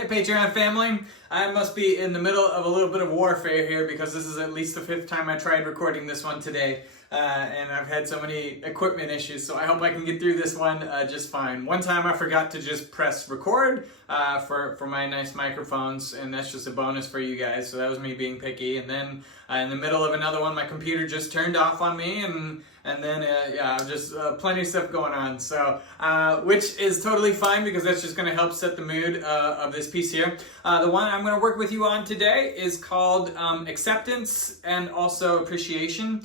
Hey Patreon family, I must be in the middle of a little bit of warfare here because this is at least the 5th time I tried recording this one today, and I've had so many equipment issues, so I hope I can get through this one just fine. One time I forgot to just press record for my nice microphones, and that's just a bonus for you guys, so that was me being picky. And then in the middle of another one, my computer just turned off on me, and then just plenty of stuff going on, so which is totally fine because that's just going to help set the mood of this piece here. The one I'm going to work with you on today is called Acceptance and also Appreciation.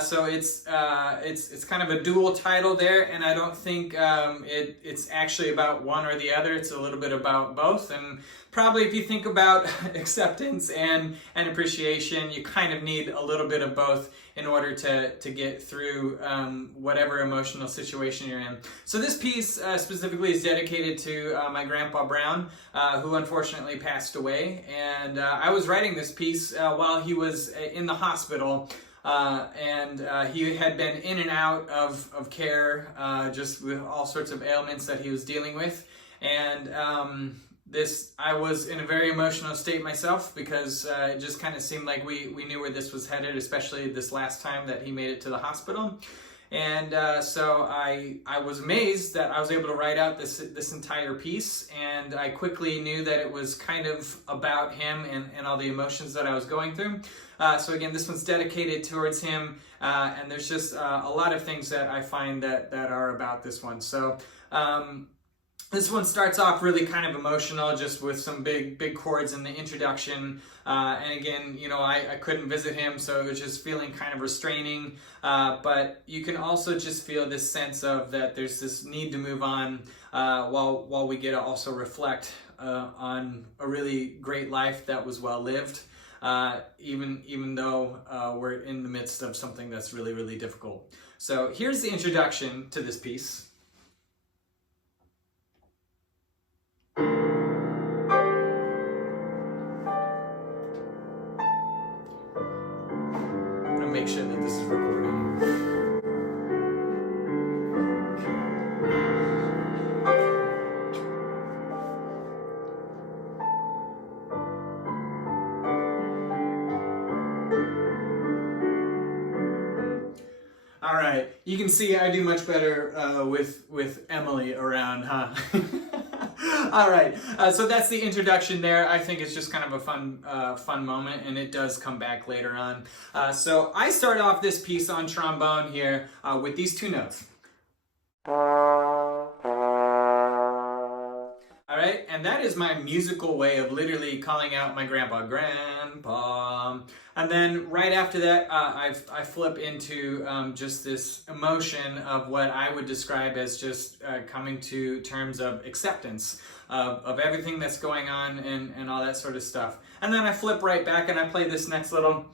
So it's kind of a dual title there, and I don't think it's actually about one or the other. It's a little bit about both, and probably if you think about acceptance and appreciation, you kind of need a little bit of both in order to get through whatever emotional situation you're in. So this piece specifically is dedicated to my grandpa Brown, who unfortunately passed away, and I was writing this piece while he was in the hospital. He had been in and out of care, just with all sorts of ailments that he was dealing with. And I was in a very emotional state myself because it just kind of seemed like we knew where this was headed, especially this last time that he made it to the hospital. And so I was amazed that I was able to write out this entire piece, and I quickly knew that it was kind of about him and all the emotions that I was going through. So again, this one's dedicated towards him, and there's just a lot of things that I find that are about this one. So this one starts off really kind of emotional, just with some big chords in the introduction. And again, you know, I couldn't visit him, so it was just feeling kind of restraining. But you can also just feel this sense of that there's this need to move on while we get to also reflect on a really great life that was well lived, even though we're in the midst of something that's really, really difficult. So here's the introduction to this piece. Make sure that this is recording. All right, you can see I do much better with Emily around, huh? All right, so that's the introduction there. I think it's just kind of a fun moment, and it does come back later on. So I start off this piece on trombone here with these two notes. All right, and that is my musical way of literally calling out my grandpa, grandpa. And then right after that, I flip into just this emotion of what I would describe as just coming to terms of acceptance of everything that's going on and all that sort of stuff. And then I flip right back and I play this next little.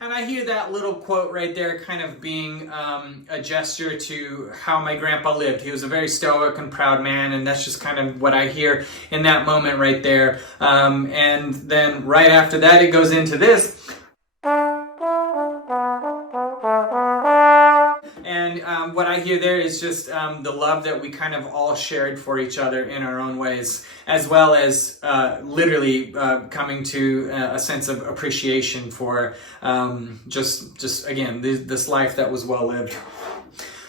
And I hear that little quote right there kind of being a gesture to how my grandpa lived. He was a very stoic and proud man, and that's just kind of what I hear in that moment right there. And then right after that, it goes into this. And what I hear there is just the love that we kind of all shared for each other in our own ways, as well as literally coming to a sense of appreciation for just again, this life that was well lived.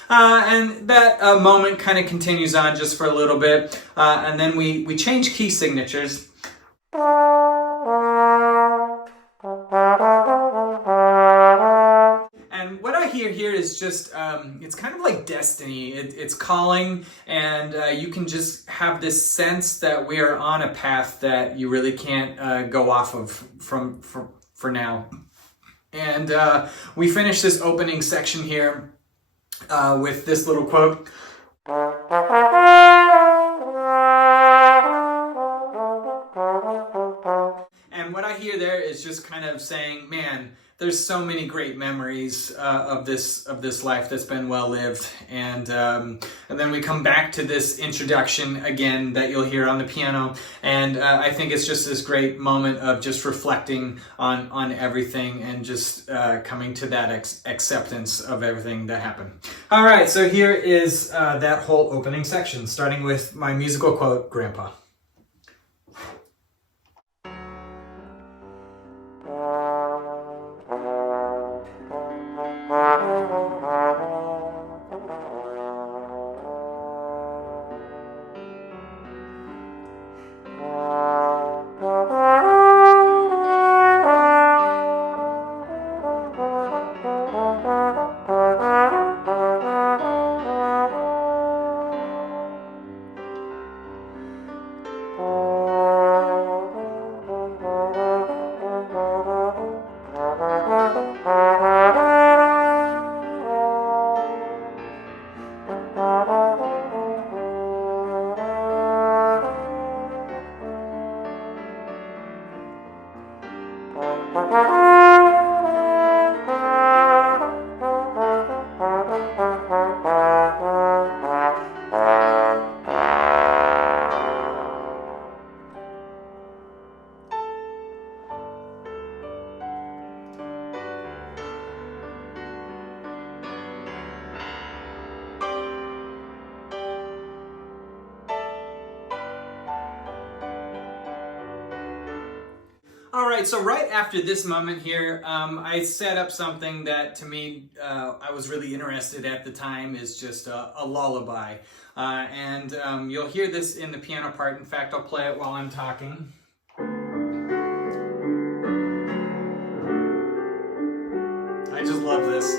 And that moment kind of continues on just for a little bit, and then we change key signatures. And what I hear here is just, it's kind of like destiny. It's calling, and you can just have this sense that we are on a path that you really can't go off of for now. And we finish this opening section here with this little quote. And what I hear there is is just kind of saying, man, there's so many great memories of this life that's been well lived, and then we come back to this introduction again that you'll hear on the piano, and I think it's just this great moment of just reflecting on everything and just coming to that acceptance of everything that happened. All right, so here is that whole opening section, starting with my musical quote, Grandpa. All right, so right after this moment here, I set up something that to me I was really interested at the time is just a lullaby. And you'll hear this in the piano part. In fact, I'll play it while I'm talking. I just love this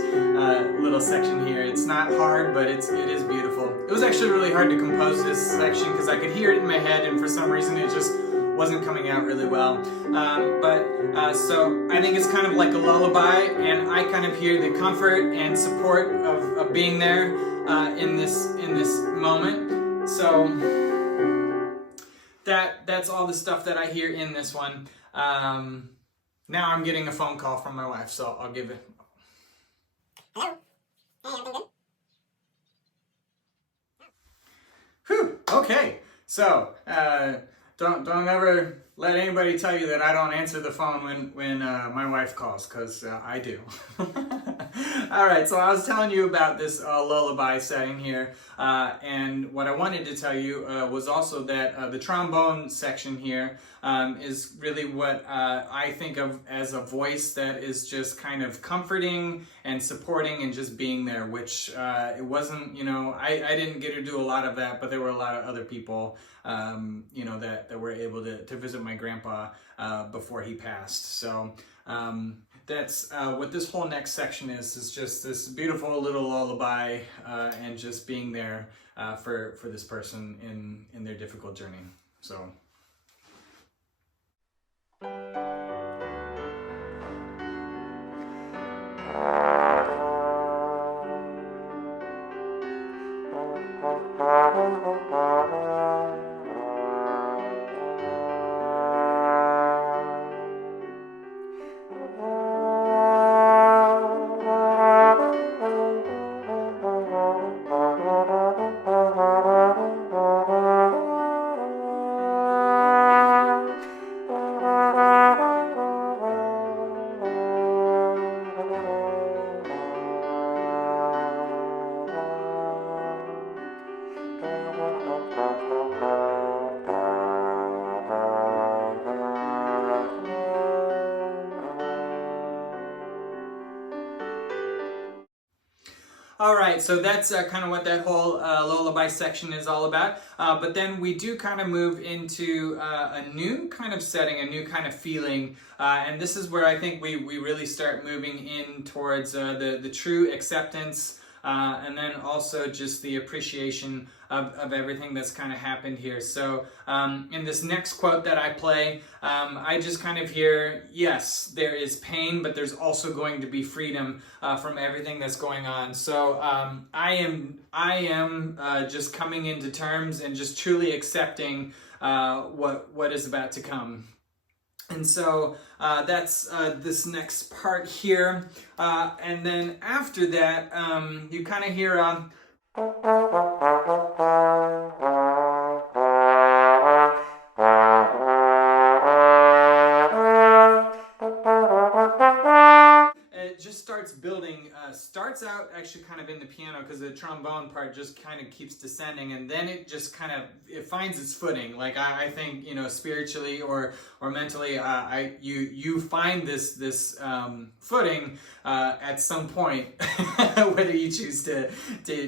little section here. It's not hard, but it is beautiful. It was actually really hard to compose this section because I could hear it in my head, and for some reason it just wasn't coming out really well. So I think it's kind of like a lullaby, and I kind of hear the comfort and support of being there in this moment. So that's all the stuff that I hear in this one. Now I'm getting a phone call from my wife, so I'll give it. Hello? Hey, everything good? Whew, okay. So, don't ever let anybody tell you that I don't answer the phone when my wife calls, because I do. All right, so I was telling you about this lullaby setting here, and what I wanted to tell you was also that the trombone section here is really what I think of as a voice that is just kind of comforting and supporting and just being there, which it wasn't, I didn't get to do a lot of that, but there were a lot of other people that were able to visit my grandpa before he passed. So that's what this whole next section is just this beautiful little lullaby and just being there for this person in their difficult journey. So. All right, so that's kind of what that whole lullaby section is all about. But then we do kind of move into a new kind of setting, a new kind of feeling. And this is where I think we really start moving in towards the true acceptance and then also just the appreciation of everything that's kind of happened here. So in this next quote that I play, I just kind of hear, yes, there is pain, but there's also going to be freedom from everything that's going on. So I am just coming into terms and just truly accepting what is about to come. And so that's this next part here. And then after that, you kind of hear it just starts building, starts out actually kind of in the piano because the trombone part just kind of keeps descending, and then it just kind of it finds its footing. Like I think, you know, spiritually or mentally, you find this footing at some point. Whether you choose to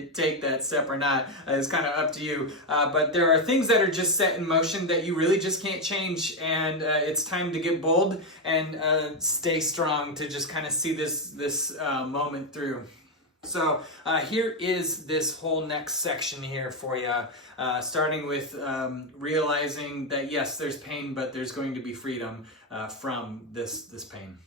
take that step or not is kind of up to you. But there are things that are just set in motion that you really just can't change, and it's time to get bold and stay strong to just kind of see this moment through. So here is this whole next section here for you, starting with realizing that yes, there's pain, but there's going to be freedom from this pain.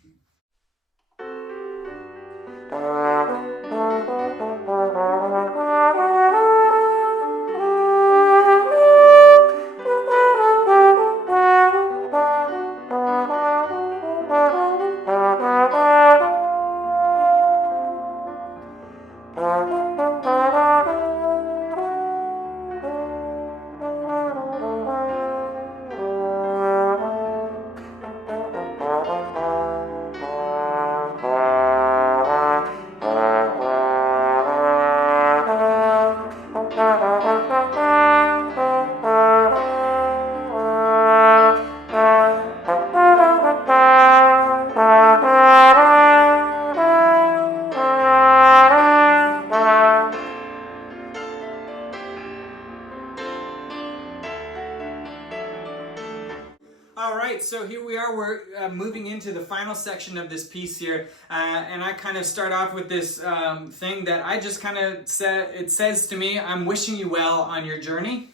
All right, so here we are. We're moving into the final section of this piece here, and I kind of start off with this thing that I just kind of said. It says to me, "I'm wishing you well on your journey."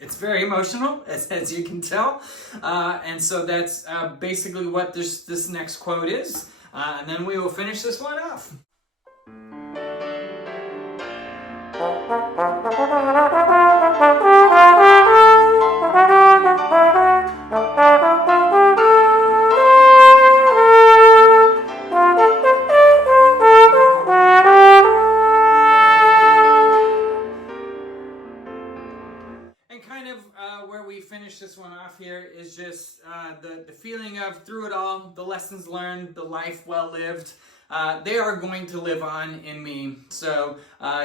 It's very emotional, as you can tell, and so that's basically what this next quote is, and then we will finish this one off. Finish this one off here is just the feeling of through it all, the lessons learned, the life well lived, they are going to live on in me. So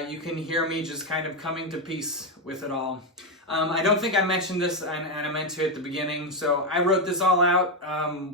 you can hear me just kind of coming to peace with it all. I don't think I mentioned this, and I meant to at the beginning. So I wrote this all out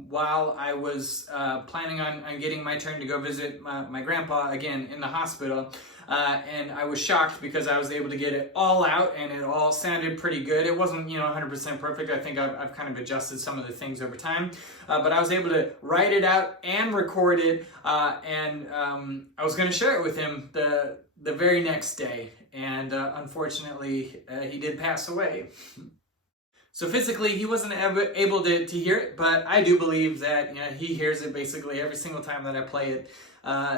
while I was planning on getting my turn to go visit my grandpa again in the hospital. And I was shocked because I was able to get it all out and it all sounded pretty good. It wasn't, 100% perfect. I think I've kind of adjusted some of the things over time. But I was able to write it out and record it. And I was going to share it with him the very next day. And unfortunately, he did pass away. So physically, he wasn't able to hear it, but I do believe that he hears it basically every single time that I play it.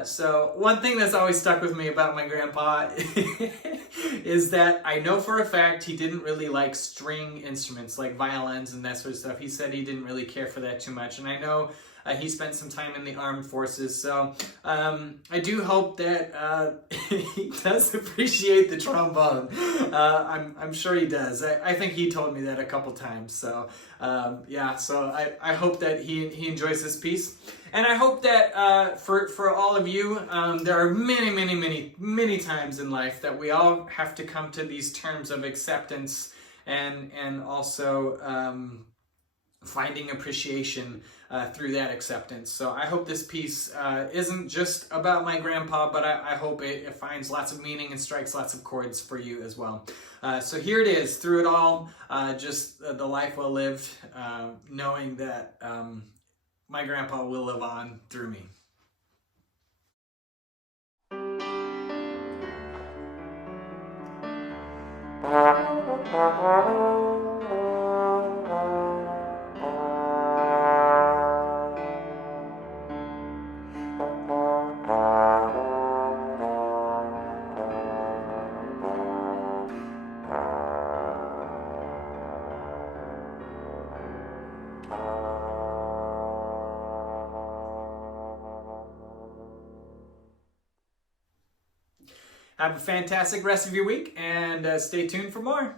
So one thing that's always stuck with me about my grandpa is that I know for a fact he didn't really like string instruments like violins and that sort of stuff. He said he didn't really care for that too much, and I know he spent some time in the armed forces, so I do hope that he does appreciate the trombone. I'm sure he does. I think he told me that a couple times. So so I hope that he enjoys this piece, and I hope that for all of you, there are many times in life that we all have to come to these terms of acceptance and also finding appreciation through that acceptance. So I hope this piece isn't just about my grandpa, but I hope it finds lots of meaning and strikes lots of chords for you as well. So here it is, through it all, just the life well lived, knowing that my grandpa will live on through me. Have a fantastic rest of your week, and stay tuned for more.